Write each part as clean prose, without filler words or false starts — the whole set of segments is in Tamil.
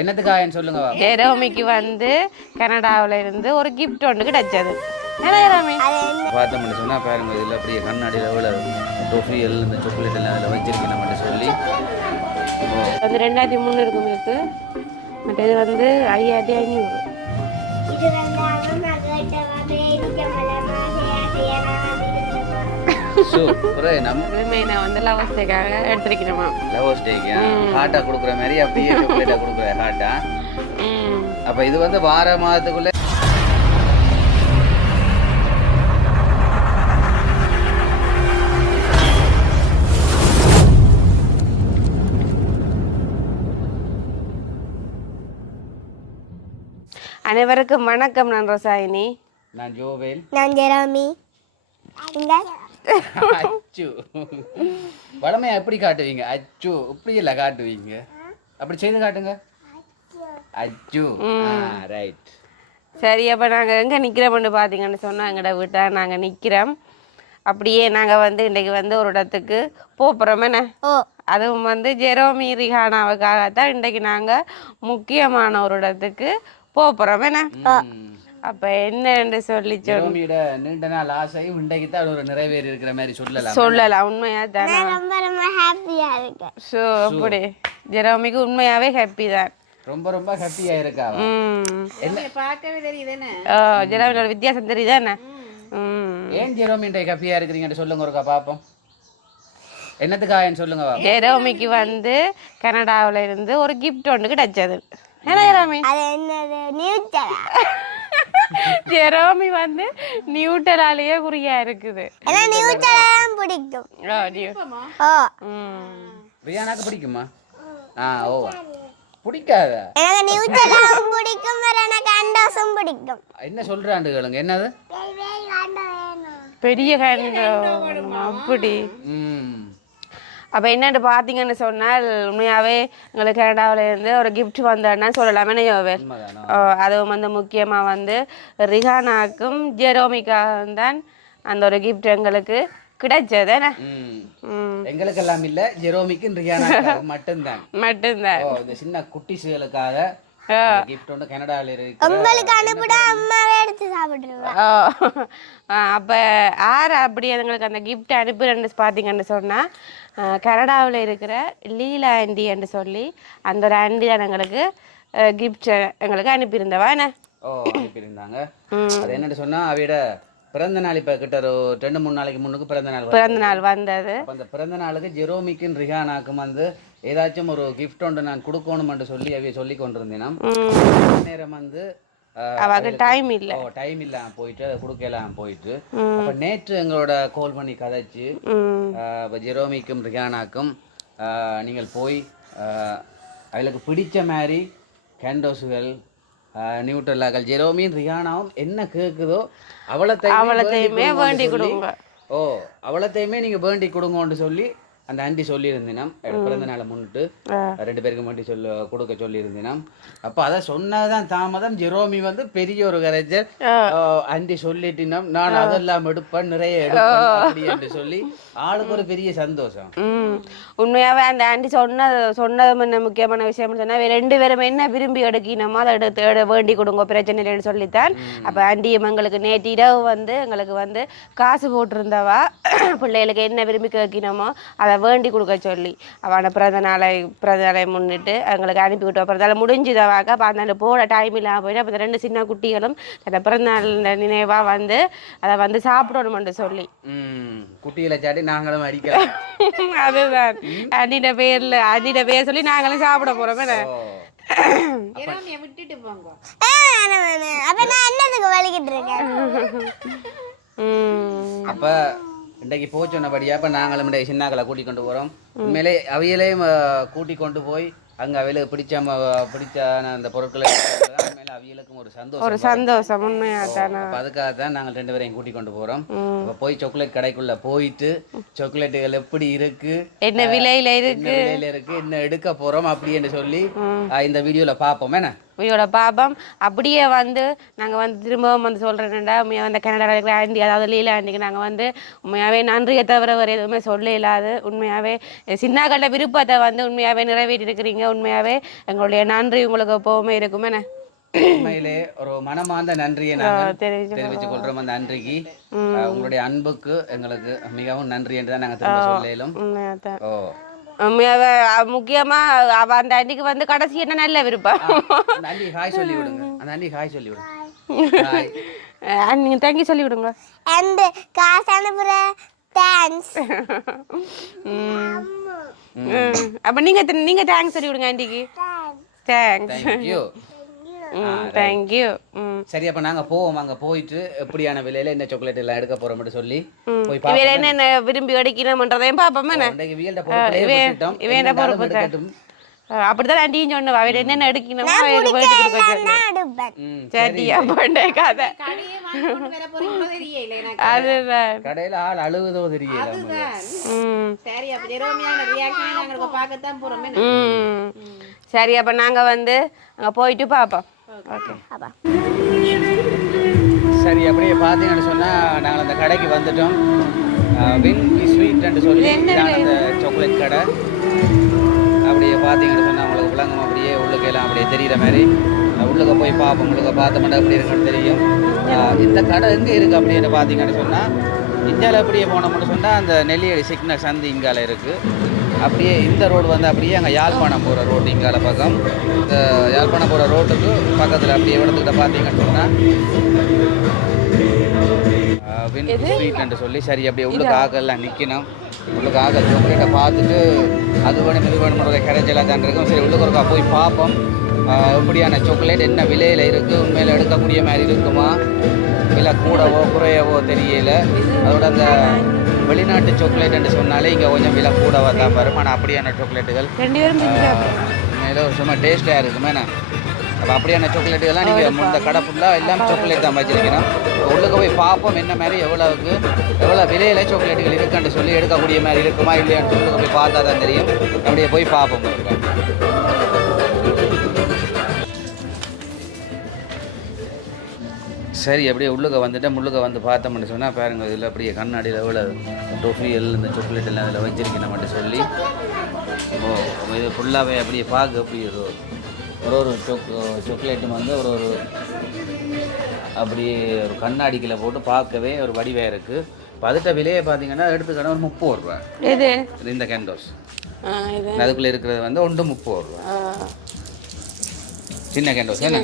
என்னத்துக்காயன்னு சொல்லுங்க. ஜெரோமிக்கு வந்து கனடாவில் இருந்து ஒரு கிஃப்ட் ஒன்று கிடைச்சது. என்ன ஜெரோமி பார்த்தோம்னு சொன்னால் பாருங்க, இதில் அப்படியே கண்ணாடியில் எவ்வளோ டொஃபியல் இந்த சாக்லேட் எல்லாம் அதில் வச்சிருக்கேன் மட்டும் சொல்லி வந்து 2300 இருக்கும் இருக்கு. மற்ற இது வந்து 5500. நான் வந்து லவர்ஸ் டேக்காக எடுத்துருக்கணுமா. லவர்ஸ் டேக்கு ஹார்ட்டாக கொடுக்குற மாதிரி அப்படியே சாக்லேட்டாக கொடுக்குற ஹார்ட்டா. அப்போ இது வந்து வார மாதத்துக்குள்ளே அனைவருக்கும் வணக்கம். நான் ரோசாயினி. நான் ஜோவேல். நான் ஜெரோமி. அச்சு வளமையா எப்படி காட்டுவீங்க? அச்சு இப்படி இல்லை காட்டுவீங்க, அப்படி செய்து காட்டுங்க. அச்சு ரைட். சரி, அப்போ நாங்கள் எங்கே நிற்கிறோம்னு பார்த்தீங்கன்னு சொன்னால் எங்களோட வீட்டை நாங்கள் நிற்கிறோம். அப்படியே நாங்கள் வந்து இன்றைக்கு வந்து ஒரு இடத்துக்கு போகிறோம். என்ன அதுவும் வந்து ஜெரோமி ரிஹானாவுக்காகத்தான் இன்றைக்கு நாங்கள் முக்கியமான ஒரு இடத்துக்கு போகிறோம். என்ன அப்ப என்னன்னு சொல்லி ஜெரோமியோட நீண்ட நாள் ஆசை இன்றைக்கு தான் ஒரு நிறைவேறி இருக்கிற மாதிரி சொல்லலாம். உண்மையா தானே? ரொம்ப ரொம்ப ஹாப்பியா இருக்கேன். ஸோ அப்படி ஜெரோமிக்கு உண்மையாவே ஹாப்பி தான். ரொம்ப ரொம்ப ஹாப்பியா இருக்கா. என்ன பார்க்கவே தெரியுதுன்னு ஜெரோமியோட வித்தியாசம் தெரியுதானே? ஏன் ஜெரோமி இன்றைக்கு ஹாப்பியா இருக்கிறீங்கன்னு சொல்லுங்க ஒருக்கா பாப்போம். என்னத்துக்காயன்னு சொல்லுங்க. ஜெரோமிக்கு வந்து கனடாவில் இருந்து ஒரு கிஃப்ட் ஒன்று கிடைச்சது. என்ன ஜெரோமி? அது என்னது? நியூட்டலா. ஜெரோமி வந்து நியூட்டலாலேயே குறியா இருக்குது. நியூட்டலாம் பிடிக்கும். ரியானாக்கு பிடிக்குமா? ஓ பிடிக்காத. எனக்கு நியூட்டலாம் பிடிக்கும், எனக்கு அண்டாசும் பிடிக்கும். என்ன சொல்றாண்டு கேளுங்க. என்னது? பெரிய கண்டம் அப்படி. அப்போ என்னென்னு பார்த்தீங்கன்னு சொன்னால் உண்மையாகவே எங்களுக்கு கனடாவில் இருந்து ஒரு கிஃப்ட் வந்தோன்னா சொல்லலாமே. யோவேல் அதுவும் வந்து முக்கியமாக வந்து ரிஹானாக்கும் ஜெரோமிக்காகவும் தான் அந்த ஒரு கிஃப்ட் எங்களுக்கு கிடைச்சது. எங்களுக்கு எல்லாம் இல்லை, ஜெரோமிக்கும் ரிஹானாக்கும் மட்டும்தான். இந்த சின்ன குட்டிஸ்களுக்காக கிஃப்ட் ஒன்று கனடாவில் இருக்கு. உங்களுக்கு அனுப்பிட அம்மாவே எடுத்து சாப்பிடுவேன். அப்போ யார் அப்படி எங்களுக்கு அந்த கிஃப்ட் அனுப்புறேன்னு பார்த்தீங்கன்னு சொன்னால் கனடாவில் இருக்கிற லீலா ஆண்டி என்று சொல்லி அந்த ஒரு ஆண்டி தான் எங்களுக்கு கிஃப்ட் எங்களுக்கு அனுப்பியிருந்தவா. என்ன அனுப்பியிருந்தாங்க. அது என்னன்னு சொன்னால் அவையோட பிறந்த நாள் இப்போ கிட்ட ஒரு 2-3 நாளைக்கு முன்னுக்கு பிறந்த நாள் வந்தது. அந்த பிறந்த நாளுக்கு ஜெரோமிக்கும் ரிஹானாக்கும் வந்து ஏதாச்சும் ஒரு கிஃப்ட் ஒன்று நான் கொடுக்கணும்னு சொல்லி அவைய சொல்லி கொண்டிருந்தேன். நேரம் வந்து டைம் இல்லை போயிட்டு அதை கொடுக்கலாம் போயிட்டு. அப்போ நேற்று எங்களோட கால் பண்ணி கதைச்சு ஜெரோமிக்கும் ரிஹானாக்கும் நீங்கள் போய் அவளுக்கு பிடிச்ச மாதிரி கேண்டோஸுகள் நியூட்ரலாக்கள் ஜெரோமியும் ரிஹானாவும் என்ன கேட்குதோ அவளத்தையுமே வேண்டி கொடுங்க. அவளத்தையுமே நீங்கள் வேண்டி கொடுங்கன்னு சொல்லி அந்த ஆண்டி சொல்லியிருந்தேன். பிறந்த நாளை முன்னிட்டு 2 பேருக்கு மட்டும் கொடுக்க சொல்லியிருந்தேன். அப்போ அதை சொன்னதான் தாமதம். ஜெரோமி வந்து பெரிய ஒரு கரைச்சர் ஆண்டி சொல்லிட்டினோம், நான் அதெல்லாம் எடுப்பேன், நிறைய எடுப்பேன் என்று சொல்லி ஆளுக்கு ஒரு பெரிய சந்தோஷம். உண்மையாவே அந்த ஆண்டி சொன்னது முக்கியமான விஷயம் சொன்னா 2 பேரும் என்ன விரும்பி எடுக்கணுமோ அதை எடுத்து வேண்டி கொடுங்க பிரச்சனை இல்லைன்னு சொல்லித்தான். அப்போ ஆண்டியும் எங்களுக்கு நேற்று இரவு வந்து எங்களுக்கு வந்து காசு போட்டிருந்தவா பிள்ளைகளுக்கு என்ன விரும்பி கேட்கணுமோ அதை வேண்டி கொடுக்க சொல்லி அவனை பிறந்த நாளை முன்னிட்டு எங்களுக்கு அனுப்பி விட்டோம். பிறந்தால முடிஞ்சுதவாக்க அப்போ அந்த போட டைம் இல்லாமல் போயிட்டு அப்போ 2 சின்ன குட்டிகளும் அந்த பிறந்தநாள் நினைவாக வந்து அதை வந்து சாப்பிடணும்னு சொல்லி குட்டிகளை சாட்டி நாங்களும் அடிக்கலாம். அதுதான் அண்ணிட பேர் சொல்லி நாங்களும் சாப்பிட போறோம். விட்டுட்டு போங்க. அப்ப நான் என்னதுக்கு வலிக்கிட்டு இருக்கேன். அப்ப இன்றைக்கு போய் சொன்னபடியா இப்போ நாங்களும் இன்றைக்கு சின்னாக்களை கூட்டிக் கொண்டு போகிறோம். உண்மையிலே அவையிலையும் கூட்டிக் கொண்டு போய் அங்கே அவைகளுக்கு பிடிச்ச அந்த பொருட்களை அவைகளுக்கும் ஒரு சந்தோஷம். அதுக்காக தான் நாங்கள் 2 பேரையும் கூட்டிக் கொண்டு போகிறோம். இப்போ போய் சாக்லேட் கடைக்குள்ள போயிட்டு சாக்லேட்டுகள் எப்படி இருக்கு, என்ன விலையில இருக்கு, என்ன எடுக்க போறோம் அப்படின்னு சொல்லி இந்த வீடியோல பார்ப்போம். என்ன உங்களோட பாப்பம் அப்படியே வந்து நாங்கள் வந்து திரும்பவும் வந்து சொல்கிறேன்டா அந்த கனடாவில் இருக்கிற ஆண்டி அதாவது லீலா ஆண்டிக்கு நாங்கள் வந்து உண்மையாகவே நன்றியை தவிர வேறு எதுவுமே சொல்ல இல்லாது உண்மையாகவே சின்னாக்கள்ட விருப்பத்தை வந்து உண்மையாகவே நிறைவேற்றிருக்கிறீங்க. உண்மையாகவே எங்களுடைய நன்றி உங்களுக்கு எப்போவுமே இருக்குமே. உண்மையிலே ஒரு மனமார்ந்த நன்றியை நாங்கள் தெரிவித்துக் கொள்றோம். அந்த நன்றிக்கு உங்களுடைய அன்புக்கு எங்களுக்கு மிகவும் நன்றி என்று தான் நாங்கள் திரும்ப சொல்லலும். ஓ முக்கியமா அவ அந்த ஆண்டிக்கு வந்து கடைசி என்ன நல்ல விருப்பம். நன்றி ஹாய் சொல்லி விடுங்க. அந்த நன்றி ஹாய் சொல்லி விடுங்க. நீங்க தேங்க்யூ சொல்லி விடுங்க. அண்ட் காசு அனுப்புற தேங்க்ஸ். அப்ப நீங்க தேங்க்ஸ் சொல்லி விடுங்க ஆண்டிக்கு. தேங்க்ஸ். தேங்க்யூ. தேங்க்யூ. சரி அப்ப நாங்க போவோம். அங்க போயிட்டு எப்படியான விலையில இந்த சாக்லேட் எல்லாம் எடுக்க போறோம்னு சொல்லி போய் இவன் என்ன விரும்பி எடுக்கணும்ன்றதையும் பாப்போம். அப்படிதான் ஆண்டியும் சொன்னவா அவர் என்னென்ன எடுக்கணுமோ சரியா போண்டே கதை. அதுதான் கடையில ஆள் அழுகுதோ தெரியல. சரி அப்ப நாங்க வந்து அங்க போயிட்டு பாப்போம். சரி அப்படியே பார்த்தீங்கன்னு சொன்னால் நாங்கள் அந்த கடைக்கு வந்துட்டோம். வின் ஸ்வீட்னு சொல்லி அந்த சாக்லேட் கடை. அப்படியே பார்த்தீங்கன்னு சொன்னால் உங்களுக்கு விளங்கும். அப்படியே உள்ளுக்கெல்லாம் அப்படியே தெரிகிற மாதிரி உள்ளுக்க போய் பார்ப்போம். உள்ளுக்க பார்த்தோம்னா எப்படி இருக்குன்னு தெரியும். இந்த கடை எங்கே இருக்குது அப்படின்னு பார்த்தீங்கன்னு சொன்னால் இந்தியாவில் அப்படியே போனோம்னு சொன்னால் அந்த நெல்லியடி சிக்னல் சந்தி இங்கால இருக்குது. அப்படியே இந்த ரோடு வந்து அப்படியே அங்கே யாழ்ப்பாணம் போகிற ரோடு இங்கால பக்கம். இந்த யாழ்ப்பாணம் போகிற ரோட்டுக்கு பக்கத்தில் அப்படியே இடத்துக்கிட்ட பார்த்தீங்கன்னு சொன்னால் வின் ஸ்வீட்னு சொல்லி சரி அப்படியே உள்ளுக்கு ஆக்கெல்லாம் நிற்கணும். உள்ளுக்கு ஆக்க சாக்லேட்டை பார்த்துட்டு அது வேணும் இது வேணும் கரைச்சலாக தான் இருக்கும். சரி உள்ளுக்கு ஒருக்கா போய் பார்ப்போம் எப்படியான சாக்லேட் என்ன விலையில் இருக்குது, உண்மையில் எடுக்கக்கூடிய மாதிரி இருக்குமா இல்லை கூடவோ குறையவோ தெரியல. அதோட அந்த வெளிநாட்டு சாக்லேட்டுன்னு சொன்னாலே இங்கே கொஞ்சம் விலை கூடவா தான் வரும். ஆனால் அப்படியான சாக்லேட்டுகள் உண்மையில் ஒரு சும்மா டேஸ்ட்டாக இருக்குமே. அப்போ அப்படியான சாக்லேட்டுகள்லாம் நீங்கள் இந்த கடை ஃபுல்லாக எல்லாம் சாக்லேட் தான் வச்சிருக்கணும். உள்ளுக்கு போய் பார்ப்போம் என்ன மாதிரி எவ்வளோ விலையில் சாக்லேட்டுகள் இருக்குன்னு சொல்லி எடுக்கக்கூடிய மாதிரி இருக்குமா இல்லையான்னு உள்ளுக்கு போய் பார்த்தா தான் தெரியும். அப்படியே போய் பார்ப்போம். சரி அப்படியே உள்ளுக்க வந்துட்டு முள்ளுக்க வந்து பார்த்தோம்னு சொன்னால் பாருங்க இதில் அப்படியே கண்ணாடியில் எவ்வளோ டொஃபி எல்லாம் இந்த சாக்லேட் எல்லாம் அதில் வச்சிருக்கேன் மட்டும் சொல்லி இது ஃபுல்லாகவே அப்படியே பார்க்க அப்படி ஒரு சாக்லேட்டும் வந்து ஒரு அப்படியே ஒரு கண்ணாடிக்கில் போட்டு பார்க்கவே ஒரு வடிவாக இருக்குது. பதட்ட விலையை பார்த்தீங்கன்னா எடுத்துக்கிட்ட ஒரு 30 ரூபா. இது இந்த கேண்டோஸ் அதுக்குள்ளே இருக்கிறது வந்து 30 ரூபா. சின்ன கேண்டோஸ் என்ன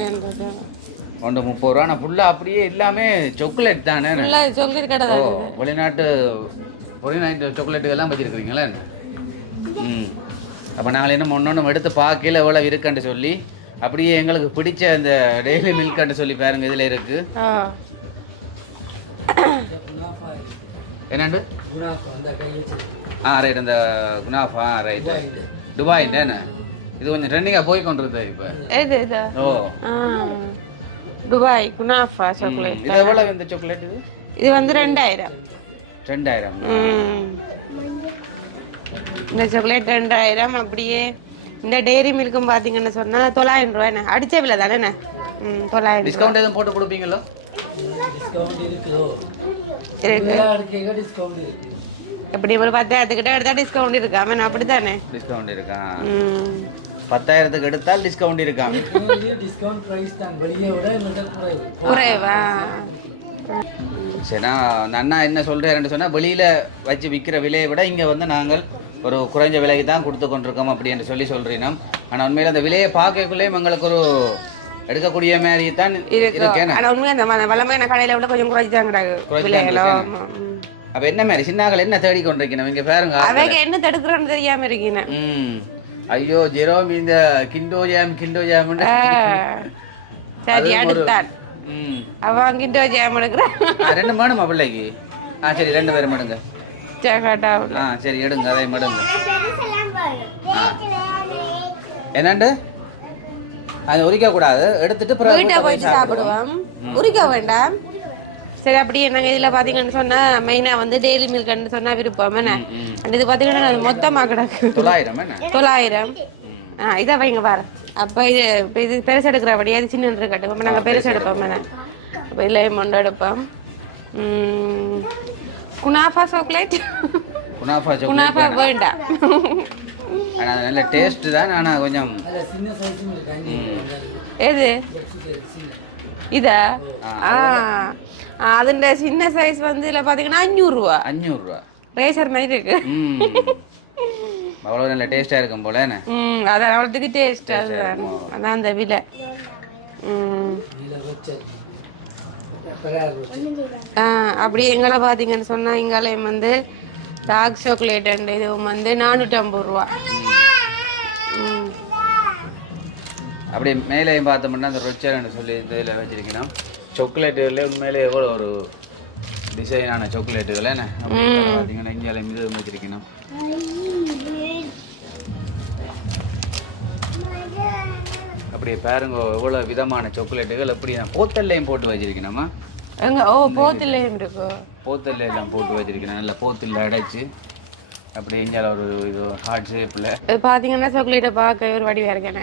30 ரூபா. ஆனால் ஃபுல்லாக அப்படியே எல்லாமே சாக்லேட் தானே. வெளிநாட்டு சாக்லேட்டுகள்லாம் வச்சுருக்குறீங்களே. அப்போ நாங்கள் என்ன ஒன்று எடுத்து பார்க்கல எவ்வளோ இருக்குன்னு சொல்லி அப்படியே எங்களுக்கு பிடிச்ச அந்த டெய்லி மில்க்னு சொல்லி பாருங்க இதில் இருக்குது. என்னண்டு ரைட் அந்த குனாஃபா ரைட் துபாய் தானே. இது கொஞ்சம் ட்ரெண்டிங்காக போய் கொண்டிருது இப்போ. Dubai kunafa chocolate. இது எவ்வளவு இந்த சாக்லேட்? இது வந்து 2000. இந்த சாக்லேட் 2000. அப்படியே இந்த டெய்ரி மில்க்கும் பார்த்தீங்கன்னு சொன்னால் 900 ரூபாய். அடிச்ச விலை தானே. 900. டிஸ்கவுண்ட் எதுவும் போட்டு கொடுப்பீங்களோ? எப்படி ஒரு 10,000 எடுத்தா டிஸ்கவுண்ட் இருக்கா? அப்படி தானே டிஸ்கவுண்ட் இருக்கா? 10,000 எடுத்தால் டிஸ்கவுண்ட் இருக்கா? குறைவா? சரிண்ணா அந்த அண்ணா என்ன சொல்கிறேன்னு சொன்னால் வெளியில் வச்சு விற்கிற விலையை விட இங்கே வந்து நாங்கள் ஒரு குறைஞ்ச விலைக்கு தான் கொடுத்து கொண்டிருக்கோம் அப்படின்னு சொல்கிறீங்க. ஆனால் உண்மையில் அந்த விலையை பார்க்கக்குள்ளேயும் எங்களுக்கு ஒரு எடுக்கக்கூடிய மாதிரி தான் இருக்கேன். ஆனால் உண்மையாக அந்த வளமையான கடையில் விட கொஞ்சம் குறைச்சாங்க. அப்போ என்ன மாதிரி சின்னாக்கள் என்ன தேடி கொண்டிருக்கணும் இங்கே பாருங்க. அவங்க என்ன தடுக்கிறோன்னு தெரியாமல் இருக்கீங்க. ஐயோ ஜெரோம் இந்த கிண்டோ ஜாம் சரி அடுத்தான் அவன் கிண்டோ ஜாம் எடுக்கிறான். 2 வேணுமா பிள்ளைக்கு? சரி 2 பேரும் எடுங்க. சரி எடுங்க அதை எடுங்க. என்னண்டு அது உரிக்க கூடாது, எடுத்துட்டு வீட்டை போயிட்டு சாப்பிடுவோம். உரிக்க வேண்டாம். சரி அப்படியே நாங்கள் இதில் பார்த்தீங்கன்னு சொன்னால் மெயினாக வந்து டெய்லி மில்க்னு சொன்னால் விருப்பம் என்ன. இது பார்த்தீங்கன்னா மொத்தமாக கிடக்கு 900. இதை வைங்க பாரு. அப்போ இது பெருசு எடுக்கிறபடியே அது சின்ன இருக்கட்டும். அப்போ நாங்கள் பெருசு எடுப்போம் மேலே. அப்போ இதில் மொண்டை எடுப்போம். குனாஃபா சாக்லேட் குனாஃபா வேண்டாம். ஆனால் நல்ல டேஸ்ட்டு தான். ஆனால் கொஞ்சம் எது இதா? அதுல சின்ன சைஸ் வந்து இதில் பார்த்தீங்கன்னா 500 ரூபா. 500 ரூபா ரேசர் மாதிரி இருக்கு. அவ்வளோ நல்ல டேஸ்ட்டாக இருக்கும் போல என்ன? அதான் அவ்வளோத்துக்கு டேஸ்ட். அதுதான் அதான் அந்த விலை. அப்படி எங்களை பார்த்தீங்கன்னு சொன்னால் எங்களையும் வந்து டார்க் சாக்லேட் அண்ட் இதுவும் வந்து 450 ரூபா. அப்படி மேலேயும் பார்த்தோம்னா அந்த ரொச்சர்னு சொல்லி இந்த இதில் வச்சிருக்கணும். சாக்லேட்டுகளில் உண்மையிலே எவ்வளோ ஒரு டிசைனான சாக்லேட்டுகள் என்ன பார்த்தீங்கன்னா இங்கேயும் இது வச்சிருக்கணும். அப்படியே பாருங்க எவ்வளோ விதமான சாக்லேட்டுகள் எப்படி போத்தல்லையும் போட்டு வச்சிருக்கணுமா? போத்திலையும் இருக்கு. போத்தல்ல எல்லாம் போட்டு வச்சிருக்கணும். நல்லா போத்தில் அடைச்சு அப்படி இஞ்சால ஒரு இது ஹார்ட் ஷேப்பில் பார்த்தீங்கன்னா சாக்லேட்டை பார்க்க ஒரு வடிவாக இருக்கேன்.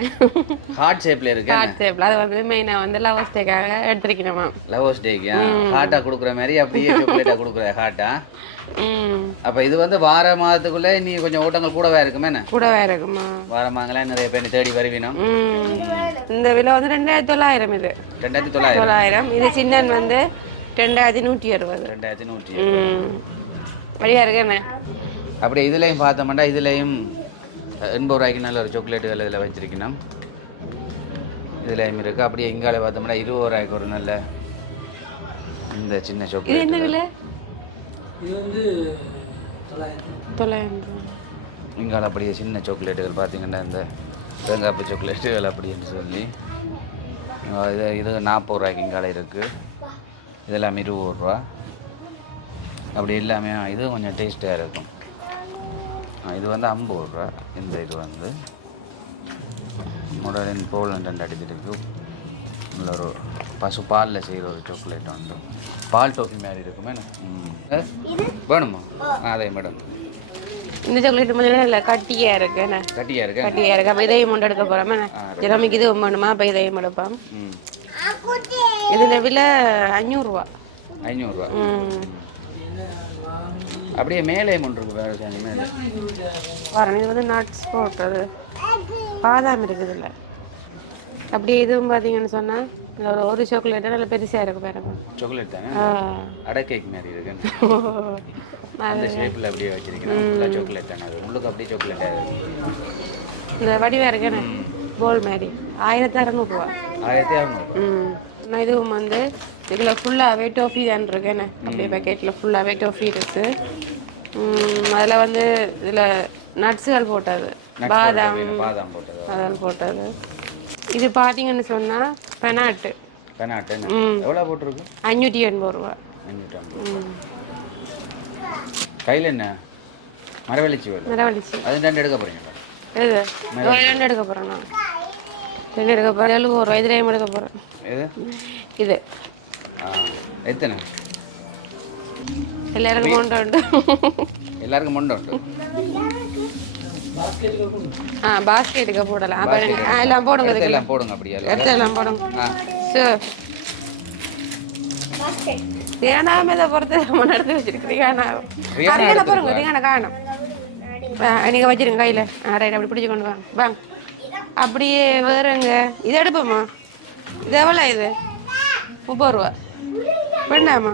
ஹார்ட் ஷேப்பில் இருக்கு. ஹார்ட் ஷேப்பில் அது வந்து மெயினாக வந்து லவர்ஸ் டேக்காக எடுத்துருக்கணுமா? லவர்ஸ் டேக்கு ஹார்ட்டாக கொடுக்குற மாதிரி அப்படியே சாக்லேட்டாக கொடுக்குற ஹார்ட்டா? அப்போ இது வந்து வார மாதத்துக்குள்ளே நீ கொஞ்சம் ஓட்டங்கள் கூடவே இருக்குமே? கூடவே இருக்குமா? வார மாதங்களாம் நிறைய பேர் தேடி வருவினோம். இந்த விலை வந்து 2900. இது 2900. இது சின்னன் வந்து 2160. 2160 வழியாக இருக்கேண்ணே. அப்படியே இதுலேயும் பார்த்தோம்னா இதுலேயும் 80 ரூபாய்க்கு நல்ல ஒரு சாக்லேட்டுகள் இதில் வச்சிருக்கணும். இதுலேயும் இருக்குது. அப்படியே இங்கால பார்த்தோம்னா 20 ரூபாய்க்கு ஒரு நல்ல இந்த சின்ன சாக்லேட். என்ன விலை? இது வந்து 900. இங்கால அப்படியே சின்ன சாக்லேட்டுகள் பார்த்தீங்கன்னா இந்த தேங்காய்ப்பு சாக்லேட்டுகள் அப்படின்னு சொல்லி இது 40 ரூபாய்க்கு இங்கால இருக்குது. இதெல்லாம் 20 ரூபா. அப்படி எல்லாமே இது கொஞ்சம் டேஸ்ட்டாக இருக்கும். இது வந்து 50 ரூபா. இந்த இது வந்து முதலின் போலண்ட் அடிச்சிருக்கு. நல்ல ஒரு பசு பாலில் செய்கிற ஒரு சாக்லேட் வந்து பால் டோஃபி மாதிரி இருக்குமே. வேணுமா? அதே மேடம். இந்த சாக்லேட் முதல்ல இல்லை கட்டியாக இருக்கு. கட்டியாக இருக்கு. கட்டியாக இருக்கு. அப்போ இதையும் கொண்டு எடுக்க போகிறோம். ஜெரமிக்கு இது வேணுமா? அப்போ இதையும் எடுப்போம். இதில் விலை 500 ரூபா. 500 ரூபா. அப்படியே மேலே ஒன்று இருக்கு. வேறு சாமி மேலே வரணும். இது வந்து நட்ஸ் போட்டது பாதாம் இருக்குது இல்லை. அப்படியே இதுவும் பார்த்தீங்கன்னு சொன்னால் ஒரு சாக்லேட்டு நல்ல பெருசாக இருக்கும். பாருங்க சாக்லேட் தானே? அடை கேக் மாதிரி இருக்கு. அந்த ஷேப்பில் அப்படியே வச்சிருக்கேன். சாக்லேட் தானே? அது உங்களுக்கு அப்படியே சாக்லேட்டாக இருக்கு. இந்த வடிவாக இருக்கேண்ணே போல் மாதிரி 1600 ரூபா. 1600. நான் இதுவும் வந்து இதில் ஃபுல்லாகவே டோஃபி தான் இருக்கேண்ணே. அப்படியே பேக்கெட்டில் ஃபுல்லாகவே டோஃபி இருக்குது. அதில் வந்து இதில் நட்ஸுகள் போட்டது, பாதாம் அதெல்லாம் போட்டது. இது பார்த்தீங்கன்னு சொன்னால் பெனாட்டு. எவ்வளோ போட்டிருக்கு? 580 ரூபா. கையில் என்ன மரவள்ளிச்சி? மரவள்ளிச்சி அது 2 எடுக்க போகிறீங்களா? எது? 2 எடுக்க போகிறேன். நான் 2 எடுக்க போகிறேன். 70 ரூபா. இதுலேயும் எடுக்க போகிறேன். இது இது எத்தனை? எல்லாருக்கும் மொண்டை உண்டு. எல்லாருக்கும் மொண்டை உண்டு. பாஸ்கெட்டுக்கு போடலாம். எல்லாம் போடுங்க. எல்லாம் போடுங்க. அப்படியே எல்லாம் போடுங்க. சரி ரியானாவும் இதை பொறுத்து நம்ம நடத்தி வச்சிருக்கு. ரியானா போடுங்க. ரியானா காணும். நீங்கள் வச்சிருங்க கையில். ரைட். அப்படி பிடிச்சி கொண்டு வாங்க. வாங்க. அப்படியே வேறுங்க இது எடுப்போம்மா. இது எவ்வளோ? இது 30 ரூபா. வேண்டாமா?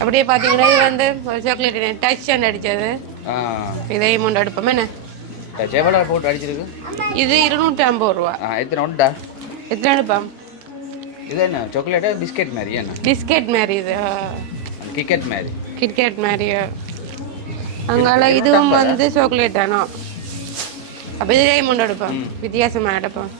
அப்படியே பார்த்தீங்கன்னா இது வந்து ஒரு சாக்லேட் டச் அண்ட் அடித்தது. இதையும் ஒன்று எடுப்போம். என்ன எவ்வளோ போட்டு அடிச்சிருக்கு? இது 250 ரூபா. எத்தனை உண்டா? எத்தனை எடுப்போம்? இது என்ன சாக்லேட்டா பிஸ்கெட் மாதிரி? என்ன பிஸ்கெட் மாதிரி? இது கிட்கேட் மாதிரி. கிட்கேட் மாதிரி. அங்கால இதுவும் வந்து சாக்லேட் தானோ? அப்போ இதையும் ஒன்று எடுப்போம். வித்தியாசமாக எடுப்போம்.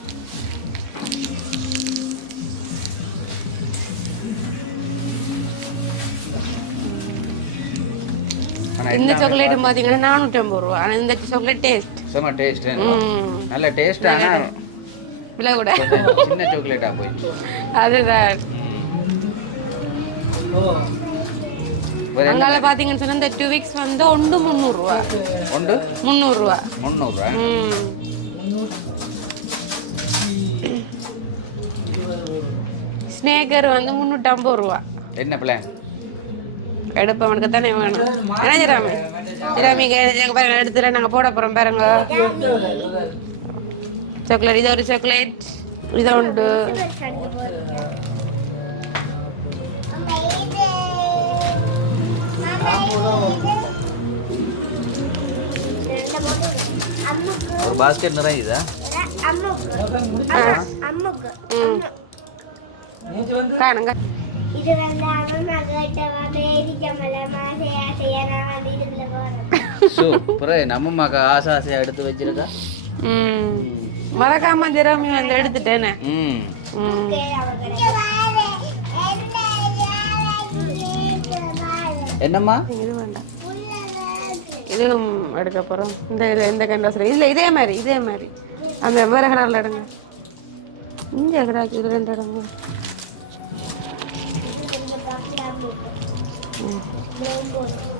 இந்த சாக்லேட் பாத்தீங்கன்னா 450 ரூபா. ஆனா இந்த சாக்லேட் டேஸ்ட் செம டேஸ்ட். நல்ல டேஸ்ட். ஆனா விலை கூட சின்ன சாக்லேட்டா போயிடுச்சு. அதுதான். அங்கால பாத்தீங்கன்னு சொன்னா இந்த 2 வீக்ஸ் வந்து 300 ரூபா. 300 ரூபா. 300 ரூபா. ஸ்னேக்கர் வந்து 350 ரூபா. என்ன பிளான்? எடுப்பவனுக்கு தானே வேணும். என்ன ஜெராமி? ஜெராமிக்கு எங்க பாருங்க எடுத்துல நாங்க போட போறோம் பாருங்க. சாக்லேட், இது ஒரு சாக்லேட், இது உண்டு. ஒரு பாஸ்கெட் நிறையுதா? காணுங்க. இது வந்து அம்மா கேட்டவா பேரிக்கமல மாசையா செய்ய நான் வந்து இதுல போறேன். சூப்பரே, நம்ம மக ஆசை ஆசையா எடுத்து வச்சிருக்கா. மறக்காம ஜெராமி வந்து எடுத்துட்டேனே. என்னம்மா? இது வேண்டாம், இதுவும் எடுக்க போறோம். இந்த கண்டாசம் இதுல இதே மாதிரி அந்த வேற கலர்ல எடுங்க. இந்த கடாக்கு இது 2 இடங்க.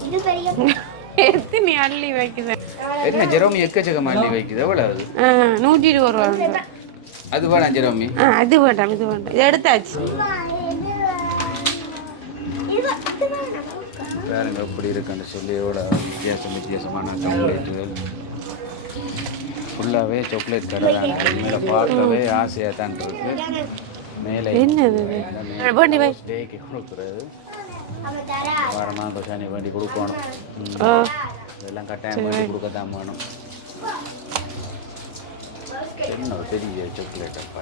இது பெரிய எத்தனை அள்ளி வைக்குது? என்ன ஜெரோமி எக்கச்சக்கமா அள்ளி வைக்குது? எவ்வளவு? 120 ரூபா. அது வேணாம் ஜெரோமி. அது வேண்டாம், இது வேண்டாம், இது எடுத்தாச்சு. பாருங்க எப்படி இருக்குன்னு சொல்லி எவ்வளோ வித்தியாசமான சாக்லேட்டுகள். ஃபுல்லாகவே சாக்லேட் கடை தான். மேலே பார்க்கவே ஆசையாக தான் இருக்கு. மேலே என்னது டேக்கு கொடுக்குறது வாரமாக பசானி வேண்டி கொடுக்கணும். இதெல்லாம் கட்டாயம் வேண்டி கொடுக்கத்தான் வேணும். என்ன ஒரு பெரிய சாக்லேட் அப்பா.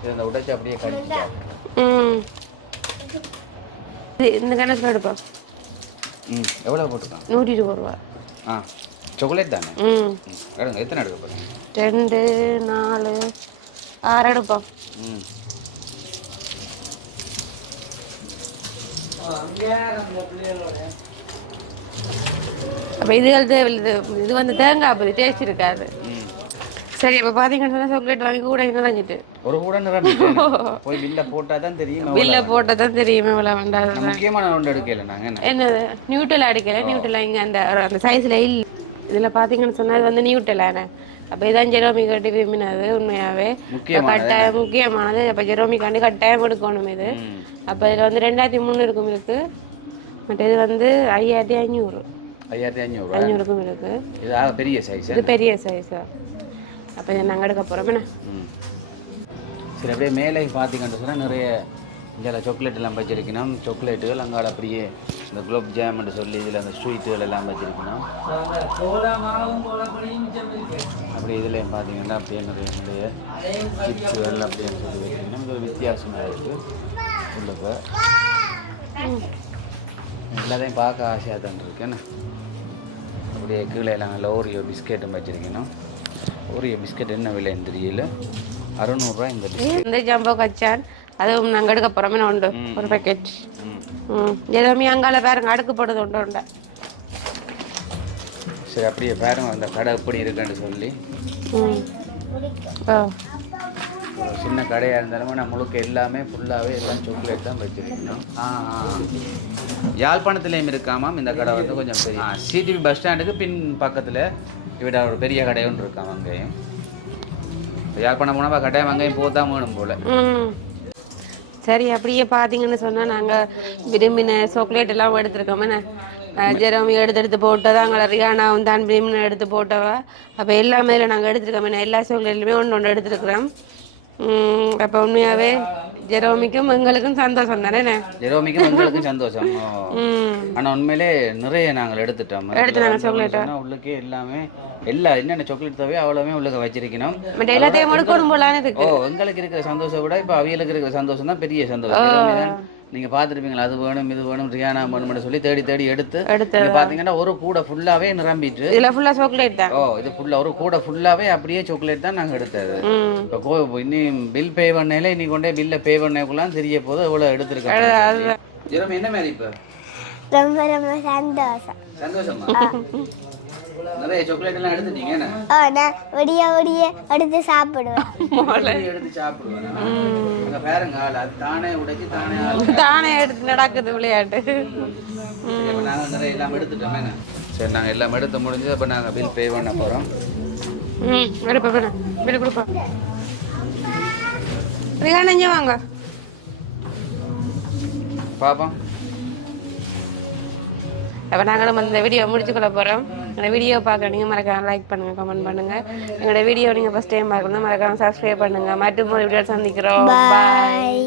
இது அந்த உடைச்சி அப்படியே கடிச்சா. இந்த கணக்கில் எடுப்போம். எவ்வளோ போட்டுருக்கான்? 120 ரூபா. சாக்லேட் தானே? எடுங்க. எத்தனை எடுக்க போகிறீங்க? 2, 4, 6 எடுப்போம். அப்போ இது வந்து தேங்காய் பதி டேஸ்ட் இருக்காது. சரி, இப்போ பார்த்தீங்கன்னா சாக்லேட் வாங்கி கூட நினைஞ்சிட்டு ஒரு கூட நிரம்பி போய் பில்ல போட்டால் தான் தெரியும். பில்ல போட்டால் தான் தெரியுமே இவ்வளோ வேண்டாம். முக்கியமான ஒன்று எடுக்கல நாங்கள். என்னது நியூட்டல் அடிக்கல. நியூட்டல் இங்கே அந்த சைஸில் இல்லை. இதில் பார்த்தீங்கன்னு சொன்னால் இது வந்து நியூட்டலான. அப்போ இதான் ஜெரோமி கட்டி விரும்பினது உண்மையாகவே கட்டாயம் முக்கியமானது. அப்போ ஜெரோமிக்காண்டி கட்டாயம் எடுக்கணும் இது. அப்போ இதில் வந்து 2300 இருக்கும் இருக்கு. மற்ற இது வந்து 5500. 5500க்கும் இருக்கு. இது பெரிய சைஸ். இது பெரிய சைஸா? அப்போ இதை நாங்கள் எடுக்க போகிறோம். என்ன சரி, அப்படியே மேலே பார்த்தீங்கன்னு சொன்னால் நிறைய இங்கே சாக்லேட் எல்லாம் வச்சிருக்கணும். சாக்லேட்டுகள் அங்கால அப்படியே இந்த குலோப் ஜாம்னு சொல்லி இதில் அந்த ஸ்வீட்டுகள் எல்லாம் வச்சிருக்கணும். அப்படி இதுலேயும் பார்த்தீங்கன்னா அப்படியே நிறைய சிப்ஸுகள் அப்படின்னு சொல்லி வச்சுக்கணும். இது ஒரு வித்தியாசமாக இருக்குது. உள்ளுக்கு எல்லாத்தையும் பார்க்க ஆசையாக தான் இருக்குன்னு. அப்படியே கீழே எல்லாம் நல்ல ஓரியோ பிஸ்கெட்டும் வச்சிருக்கணும். ஓரியோ பிஸ்கெட் என்ன விலைன்னு தெரியல. 600 ரூபா இந்த பிஸ்கெட். இந்த ஜம்போ கச்சான் அதுவும் நாங்கள் எடுக்க போகிறோமே உண்டு ஒரு பேக்கெட். ஜெரோமி அங்கால பாருங்க அடுக்குப்படுது உண்டு. சரி, அப்படியே பாருங்க அந்த கடை எப்படி இருக்குன்னு சொல்லி. சின்ன கடையாக இருந்தாலும் நான் முழுக்க எல்லாமே ஃபுல்லாகவே எல்லாம் சாக்லேட் தான் வச்சுருக்கணும். யாழ்ப்பாணத்துலேயும் இருக்காமாம் இந்த கடை வந்து கொஞ்சம் பெரிய சிடிவி பஸ் ஸ்டாண்டுக்கு பின் பக்கத்தில் இவிட ஒரு பெரிய கடை ஒன்று இருக்காம். அங்கேயும் யாழ்ப்பாணம் போனால் கட்டாயம் அங்கேயும் போதான் வேணும் போல். சரி, அப்படியே பார்த்தீங்கன்னு சொன்னால் நாங்கள் விரும்பின சாக்லேட் எல்லாம் எடுத்துருக்கோமே. ஜெரோமி எடுத்து போட்டதா அங்கே ரியானாவும் தான் விரும்பின எடுத்து போட்டவா. அப்போ எல்லாமே நாங்கள் எடுத்துருக்கோமே. எல்லா சாக்லேட்லையுமே ஒன்று எடுத்துருக்குறோம். அப்போ உண்மையாகவே ஜெரோமிக்கும் எங்களுக்கும் சந்தோஷம் தானே. ஜெரோமிக்கும் எங்களுக்கும் சந்தோஷம். ஆனால் உண்மையிலே நிறைய நாங்கள் எடுத்துட்டோம். சாக்லேட் உள்ளுக்கே எல்லாமே எல்லாம் என்னென்ன சாக்லேட் தேவையோ அவ்வளோவே உள்ளுக்க வச்சிருக்கணும். எல்லாத்தையும் எடுக்கணும் போலான்னு இருக்கு. எங்களுக்கு இருக்கிற சந்தோஷம் விட இப்போ அவியலுக்கு இருக்கிற சந்தோஷம் தான் பெரிய சந்தோஷம். நீங்க பாத்துருப்பீங்களா, அது வேணும் இது வேணும் ரியானா வேணும்னு சொல்லி தேடி தேடி எடுத்து பாத்தீங்கன்னா ஒரு கூட ஃபுல்லாவே நிரம்பிட்டு இதுல ஃபுல்லா சாக்லேட் தான். இது ஃபுல்லா ஒரு கூட ஃபுல்லாவே அப்படியே சாக்லேட் தான் நாங்க எடுத்தது. இப்போ இனி பில் பே பண்ணல இனி கொண்டே பில்ல பே பண்ணக்குள்ள தெரிய போது எவ்வளவு எடுத்திருக்காங்க. ஜெரோமி என்ன மாதிரி இப்ப ரொம்ப ரொம்ப சந்தோஷம். சந்தோஷமா? நிறைய சாக்லேட் எல்லாம் எடுத்துட்டீங்க. நான் ஒடிய எடுத்து சாப்பிடுவேன். எடுத்து சாப்பிடுவேன். அங்க பாருங்க அது தானே உடைச்சு தானே எடுத்து நடக்குது விளையாட்டு. நாங்கள் நிறைய எல்லாம் எடுத்துட்டோமே. சரி, நாங்கள் எல்லாம் எடுத்து முடிஞ்சது. அப்போ நாங்கள் பில் பே பண்ண போகிறோம். பில் கொடுப்போம். ரியானா வாங்க. பாப்போம். அப்போ நாங்களும் இந்த வீடியோ முடிச்சுக்கொள்ள போகிறோம். எங்களோட வீடியோ பார்க்க நீங்கள் மறக்காம லைக் பண்ணுங்கள், கமெண்ட் பண்ணுங்கள். எங்களோட வீடியோ நீங்கள் ஃபஸ்ட் டைம் பார்க்கணும் மறக்காம சப்ஸ்கிரைப் பண்ணுங்கள். மற்றும் ஒரு வீடியோ சந்திக்கிறோம். பாய்.